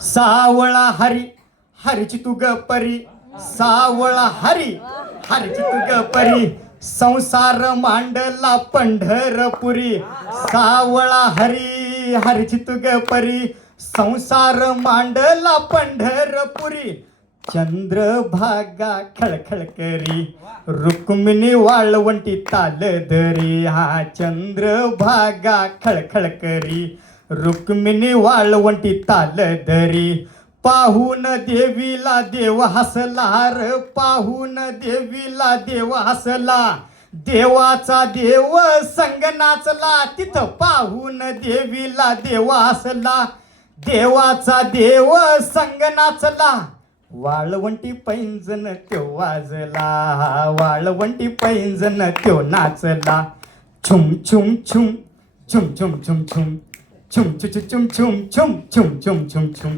सावळा हरी हरीची तू ग परी, सावळा हरी हरीची तू ग परी, संसार मांडला पंढरपुरी, सावळा हरी हरीची तू ग परी, संसार मांडला पंढरपुरी, चंद्रभागा खळखळ करी, रुक्मिणी वाळवंटी ताल धरी, हा चंद्रभागा खळखळ करी, रुक्मिणी वाळवंटी ताल धरी, पाहून देवीला देव हसला र, पाहून देवीला देव हसला, देवाचा देव संग नाचला, तिथं पाहून देवीला देव हसला, देवाचा देव संग नाचला, वाळवंटी पैंजण त्यो वाजला, वाळवंटी पैंजण त्यो नाचला, छुम छुम छुम छुम छुम छुम छुम छुम छुम छुम छुम छुम छुम छुम छुम छुम